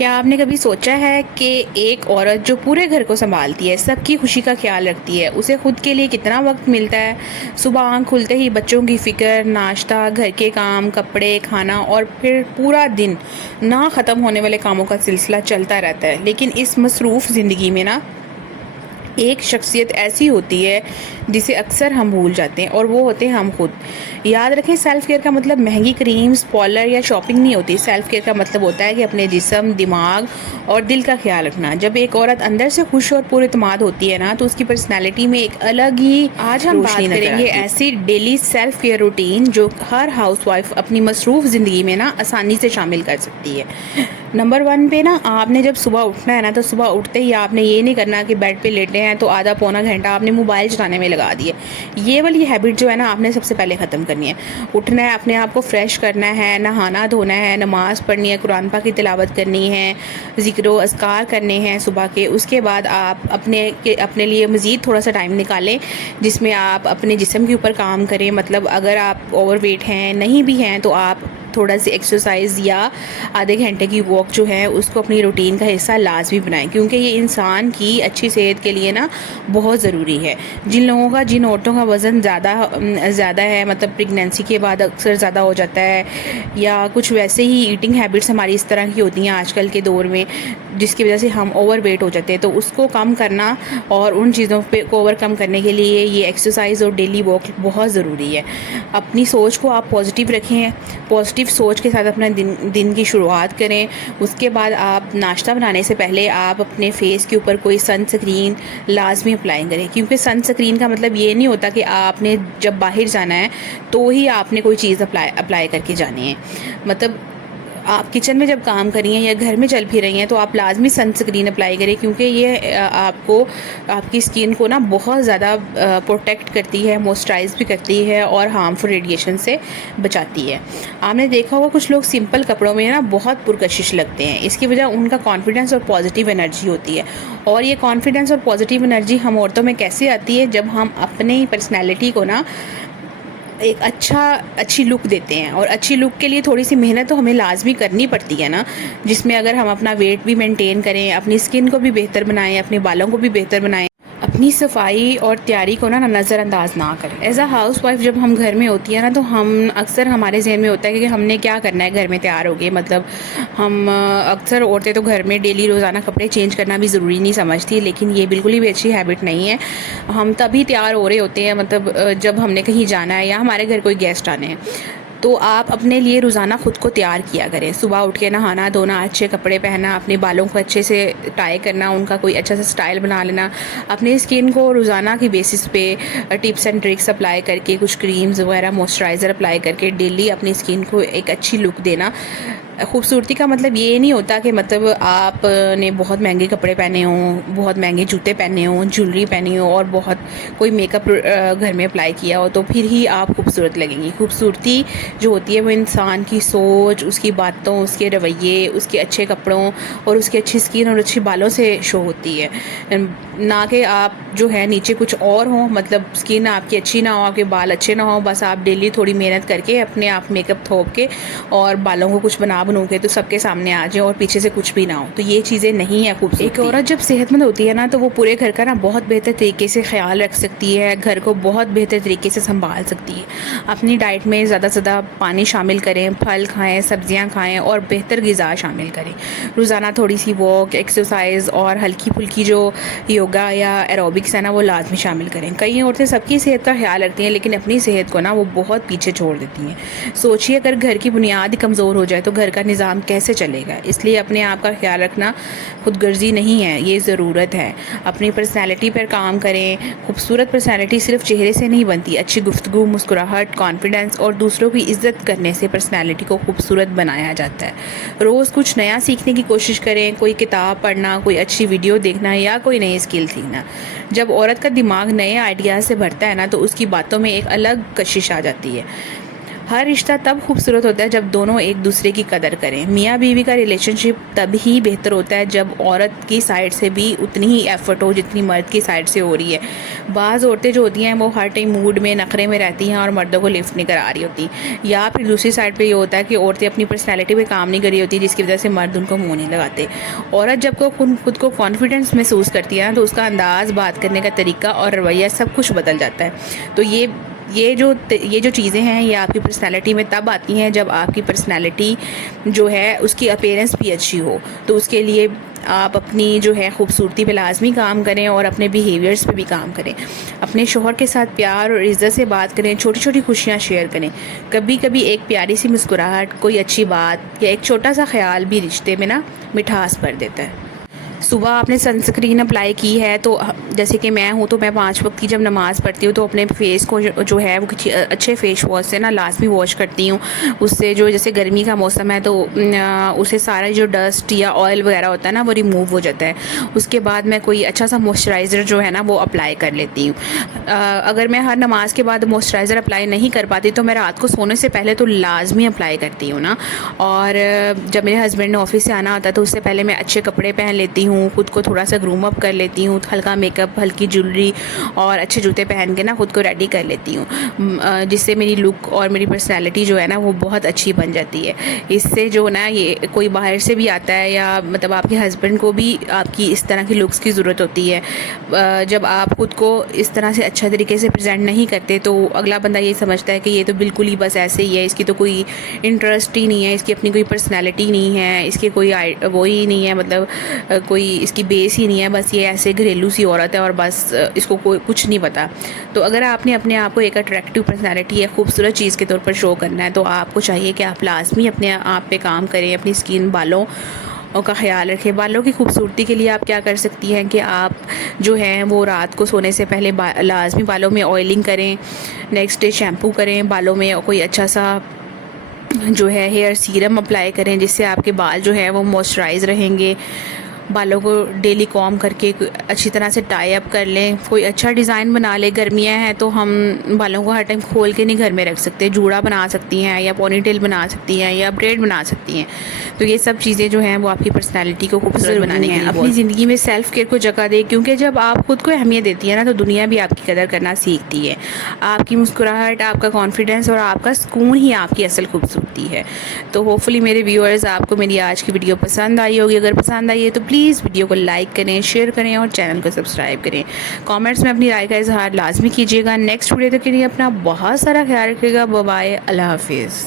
کیا آپ نے کبھی سوچا ہے کہ ایک عورت جو پورے گھر کو سنبھالتی ہے، سب کی خوشی کا خیال رکھتی ہے، اسے خود کے لیے کتنا وقت ملتا ہے؟ صبح آنکھ کھلتے ہی بچوں کی فکر، ناشتہ، گھر کے کام، کپڑے، کھانا اور پھر پورا دن نہ ختم ہونے والے کاموں کا سلسلہ چلتا رہتا ہے۔ لیکن اس مصروف زندگی میں ایک شخصیت ایسی ہوتی ہے جسے اکثر ہم بھول جاتے ہیں، اور وہ ہوتے ہیں ہم خود۔ یاد رکھیں، سیلف کیئر کا مطلب مہنگی کریمز، پارلر یا شاپنگ نہیں ہوتی۔ سیلف کیئر کا مطلب ہوتا ہے کہ اپنے جسم، دماغ اور دل کا خیال رکھنا۔ جب ایک عورت اندر سے خوش اور پر اعتماد ہوتی ہے تو اس کی پرسنالٹی میں ایک الگ ہی آج ہم بات کریں گے ایسی ڈیلی سیلف کیئر روٹین جو ہر ہاؤس وائف اپنی مصروف زندگی میں آسانی سے شامل کر سکتی ہے۔ نمبر 1 پہ آپ نے جب صبح اٹھنا ہے تو صبح اٹھتے ہی آپ نے یہ نہیں کرنا کہ بیڈ پہ لیٹے ہیں تو آدھا پونا گھنٹہ آپ نے موبائل چلانے میں لگا دیا۔ یہ والی ہیبٹ جو ہے آپ نے سب سے پہلے ختم کرنی ہے۔ اٹھنا ہے، اپنے آپ کو فریش کرنا ہے، نہانا دھونا ہے، نماز پڑھنی ہے، قرآن پاک کی تلاوت کرنی ہے، ذکر و اذکار کرنے ہیں صبح کے۔ اس کے بعد آپ اپنے لیے مزید تھوڑا سا ٹائم نکالیں جس میں آپ اپنے جسم کے اوپر کام کریں۔ مطلب اگر آپ اوور ویٹ ہیں، نہیں بھی ہیں، تو آپ تھوڑا سی ایکسرسائز یا آدھے گھنٹے کی واک جو ہے اس کو اپنی روٹین کا حصہ لازمی بنائیں، کیونکہ یہ انسان کی اچھی صحت کے لیے بہت ضروری ہے۔ جن عورتوں کا وزن زیادہ ہے، مطلب پریگنینسی کے بعد اکثر زیادہ ہو جاتا ہے، یا کچھ ویسے ہی ایٹنگ ہیبٹس ہماری اس طرح کی ہوتی ہیں آج کل کے دور میں جس کی وجہ سے ہم اوور ویٹ ہو جاتے ہیں، تو اس کو کم کرنا اور ان چیزوں کو اوور کم کرنے کے لیے یہ ایکسرسائز اور ڈیلی واک بہت ضروری ہے۔ اپنی سوچ کو آپ پازیٹیو رکھیں، پازیٹیو سوچ کے ساتھ اپنا دن کی شروعات کریں۔ اس کے بعد آپ ناشتہ بنانے سے پہلے آپ اپنے فیس کے اوپر کوئی سن سکرین لازمی اپلائی کریں، کیونکہ سن سکرین کا مطلب یہ نہیں ہوتا کہ آپ نے جب باہر جانا ہے تو ہی آپ نے کوئی چیز اپلائی کر کے جانی ہے۔ مطلب آپ کچن میں جب کام کر رہی ہیں یا گھر میں چل پھر رہی ہیں تو آپ لازمی سن سکرین اپلائی کریں، کیونکہ یہ آپ کی اسکن کو بہت زیادہ پروٹیکٹ کرتی ہے، موئسچرائز بھی کرتی ہے اور ہارمفل ریڈیشن سے بچاتی ہے۔ آپ نے دیکھا ہوگا کچھ لوگ سمپل کپڑوں میں بہت پرکشش لگتے ہیں، اس کی وجہ ان کا کانفیڈنس اور پازیٹیو انرجی ہوتی ہے۔ اور یہ کانفیڈنس اور پازیٹیو انرجی ہم عورتوں میں کیسے آتی ہے؟ جب ہم اپنی پرسنالٹی کو ایک اچھی لک دیتے ہیں، اور اچھی لک کے لیے تھوڑی سی محنت تو ہمیں لازمی کرنی پڑتی ہے جس میں اگر ہم اپنا ویٹ بھی مینٹین کریں، اپنی اسکن کو بھی بہتر بنائیں، اپنے بالوں کو بھی بہتر بنائیں، اپنی صفائی اور تیاری کو نظر انداز نہ کریں۔ ایز اے ہاؤس وائف جب ہم گھر میں ہوتی ہیں تو ہم اکثر ہمارے ذہن میں ہوتا ہے کہ ہم نے کیا کرنا ہے گھر میں تیار ہو گئے۔ مطلب ہم اکثر عورتیں تو گھر میں ڈیلی روزانہ کپڑے چینج کرنا بھی ضروری نہیں سمجھتی، لیکن یہ بالکل ہی بھی اچھی ہیبٹ نہیں ہے۔ ہم تبھی تیار ہو رہے ہوتے ہیں مطلب جب ہم نے کہیں جانا ہے یا ہمارے گھر کوئی گیسٹ آنے ہیں، تو آپ اپنے لیے روزانہ خود کو تیار کیا کریں۔ صبح اٹھ کے نہانا دھونا، اچھے کپڑے پہننا، اپنے بالوں کو اچھے سے ٹائی کرنا، ان کا کوئی اچھا سا سٹائل بنا لینا، اپنے اسکن کو روزانہ کی بیسس پہ ٹپس اینڈ ٹرکس اپلائی کر کے، کچھ کریمز وغیرہ موئسچرائزر اپلائی کر کے ڈیلی اپنی اسکن کو ایک اچھی لک دینا۔ خوبصورتی کا مطلب یہ نہیں ہوتا کہ مطلب آپ نے بہت مہنگے کپڑے پہنے ہوں، بہت مہنگے جوتے پہنے ہوں، جویلری پہنی ہو اور بہت کوئی میک اپ گھر میں اپلائی کیا ہو تو پھر ہی آپ خوبصورت لگیں گی۔ خوبصورتی جو ہوتی ہے وہ انسان کی سوچ، اس کی باتوں، اس کے رویے، اس کے اچھے کپڑوں اور اس کی اچھی اسکن اور اچھی بالوں سے شو ہوتی ہے، نہ کہ آپ جو ہے نیچے کچھ اور ہوں، مطلب اسکن آپ کی اچھی نہ ہو، آپ کے بال اچھے نہ ہوں، بس آپ ڈیلی تھوڑی محنت کر کے اپنے آپ میک اپ تھوپ کے اور بالوں کو کچھ بنو کے تو سب کے سامنے آ جائیں اور پیچھے سے کچھ بھی نہ ہو، تو یہ چیزیں نہیں ہیں خوبصورتی۔ ایک عورت جب صحت مند ہوتی ہے تو وہ پورے گھر کا بہت بہتر طریقے سے خیال رکھ سکتی ہے، گھر کو بہت بہتر طریقے سے سنبھال سکتی ہے۔ اپنی ڈائٹ میں زیادہ سے زیادہ پانی شامل کریں، پھل کھائیں، سبزیاں کھائیں اور بہتر غذا شامل کریں۔ روزانہ تھوڑی سی واک، ایکسرسائز اور ہلکی پھلکی جو یوگا یا ایروبکس ہے وہ لازمی شامل کریں۔ کئی عورتیں سب کی صحت کا خیال رکھتی ہیں لیکن اپنی صحت کو وہ بہت پیچھے چھوڑ دیتی ہیں۔ سوچیے اگر گھر کی بنیاد کمزور ہو جائے تو گھر کا نظام کیسے چلے گا؟ اس لیے اپنے آپ کا خیال رکھنا خود غرضی نہیں ہے، یہ ضرورت ہے۔ اپنی پرسنالٹی پر کام کریں۔ خوبصورت پرسنالٹی صرف چہرے سے نہیں بنتی، اچھی گفتگو، مسکراہٹ، کانفیڈنس اور دوسروں کی عزت کرنے سے پرسنالٹی کو خوبصورت بنایا جاتا ہے۔ روز کچھ نیا سیکھنے کی کوشش کریں، کوئی کتاب پڑھنا، کوئی اچھی ویڈیو دیکھنا یا کوئی نئی اسکل سیکھنا۔ جب عورت کا دماغ نئے آئیڈیاز سے بھرتا ہے تو اس کی باتوں میں ایک الگ کشش آ جاتی ہے۔ ہر رشتہ تب خوبصورت ہوتا ہے جب دونوں ایک دوسرے کی قدر کریں. میاں بیوی کا ریلیشن شپ تب ہی بہتر ہوتا ہے جب عورت کی سائڈ سے بھی اتنی ہی ایفرٹ ہو جتنی مرد کی سائڈ سے ہو رہی ہے. بعض عورتیں جو ہوتی ہیں وہ ہر ٹائم موڈ میں نخرے میں رہتی ہیں اور مردوں کو لفٹ نہیں کرا رہی ہوتی, یا پھر دوسری سائڈ پہ یہ ہوتا ہے کہ عورتیں اپنی پرسنالٹی پہ کام نہیں کر رہی ہوتی, جس کی وجہ سے مرد ان کو منہ نہیں لگاتے. عورت جب خود کو کانفیڈنس محسوس کرتی ہے نا, تو اس کا انداز, بات کرنے کا طریقہ اور رویہ سب کچھ بدل جاتا ہے. تو یہ جو چیزیں ہیں یہ آپ کی پرسنالٹی میں تب آتی ہیں جب آپ کی پرسنالٹی جو ہے اس کی اپیرنس بھی اچھی ہو. تو اس کے لیے آپ اپنی جو ہے خوبصورتی پہ لازمی کام کریں اور اپنے بیہیویئرس پہ بھی کام کریں. اپنے شوہر کے ساتھ پیار اور عزت سے بات کریں, چھوٹی چھوٹی خوشیاں شیئر کریں. کبھی کبھی ایک پیاری سی مسکراہٹ, کوئی اچھی بات یا ایک چھوٹا سا خیال بھی رشتے میں نا مٹھاس بھر دیتا ہے. صبح آپ نے سن اسکرین اپلائی کی ہے, تو جیسے کہ میں ہوں تو میں 5 وقت کی جب نماز پڑھتی ہوں تو اپنے فیس کو جو ہے وہ اچھے فیس واش سے نا لازمی واش کرتی ہوں. اس سے جو جیسے گرمی کا موسم ہے تو اسے سارا جو ڈسٹ یا آئل وغیرہ ہوتا ہے نا وہ ریموو ہو جاتا ہے. اس کے بعد میں کوئی اچھا سا موئسچرائزر جو ہے نا وہ اپلائی کر لیتی ہوں. اگر میں ہر نماز کے بعد موئسچرائزر اپلائی نہیں کر پاتی تو میں رات کو سونے سے پہلے تو لازمی اپلائی کرتی ہوں نا. اور جب میرے ہسبینڈ نے آفس سے آنا ہوتا ہے تو اس سے پہلے میں اچھے کپڑے پہن لیتی ہوں, خود کو تھوڑا سا گروم اپ کر لیتی ہوں, ہلکا میک اپ, ہلکی جویلری اور اچھے جوتے پہن کے نا خود کو ریڈی کر لیتی ہوں, جس سے میری لک اور میری پرسنالٹی جو ہے نا وہ بہت اچھی بن جاتی ہے. اس سے جو نا یہ کوئی باہر سے بھی آتا ہے یا مطلب آپ کے ہسبینڈ کو بھی آپ کی اس طرح کی لکس کی ضرورت ہوتی ہے. جب آپ خود کو اس طرح سے اچھا طریقے سے پریزنٹ نہیں کرتے تو اگلا بندہ یہ سمجھتا ہے کہ یہ تو بالکل ہی بس ایسے ہی ہے, اس کی تو کوئی انٹرسٹ ہی نہیں ہے, اس کی اپنی کوئی پرسنالٹی نہیں ہے, اس کی کوئی وہی نہیں ہے, مطلب کوئی اس کی بیس ہی نہیں ہے, بس یہ ایسے گھریلو سی عورت ہے اور بس اس کو کوئی کچھ نہیں پتا. تو اگر آپ نے اپنے آپ کو ایک اٹریکٹیو پرسنالٹی ہے, خوبصورت چیز کے طور پر شو کرنا ہے, تو آپ کو چاہیے کہ آپ لازمی اپنے آپ پہ کام کریں, اپنی اسکن, بالوں کا خیال رکھیں. بالوں کی خوبصورتی کے لیے آپ کیا کر سکتی ہیں کہ آپ جو ہیں وہ رات کو سونے سے پہلے لازمی بالوں میں آئلنگ کریں, نیکسٹ ڈے شیمپو کریں, بالوں میں کوئی اچھا سا جو ہے ہیئر سیرم اپلائی کریں جس سے آپ کے بال جو ہے وہ موئسچرائز رہیں گے. بالوں کو ڈیلی کام کر کے اچھی طرح سے ٹائی اپ کر لیں, کوئی اچھا ڈیزائن بنا لیں. گرمیاں ہیں تو ہم بالوں کو ہر ٹائم کھول کے نہیں گھر میں رکھ سکتے, جوڑا بنا سکتی ہیں یا پونی ٹیل بنا سکتی ہیں یا بریڈ بنا سکتی ہیں. تو یہ سب چیزیں جو ہیں وہ آپ کی پرسنالٹی کو خوبصورت بنانے کے لیے اپنی زندگی میں سیلف کیئر کو جگہ دیں, کیونکہ جب آپ خود کو اہمیت دیتی ہیں نا تو دنیا بھی آپ کی قدر کرنا سیکھتی ہے. آپ کی مسکراہٹ, آپ کا کانفیڈنس اور آپ کا سکون ہی آپ کی اصل خوبصورتی ہے. تو ہوپ فلی میرے ویورز آپ کو میری آج کی ویڈیو پسند آئی ہوگی. اگر پسند آئی ہے تو پلیز ویڈیو کو لائک کریں, شیئر کریں اور چینل کو سبسکرائب کریں. کامنٹس میں اپنی رائے کا اظہار لازمی کیجیے گا. نیکسٹ ویڈیو تک کے لیے اپنا بہت سارا خیال رکھیے گا. بائے, اللہ حافظ.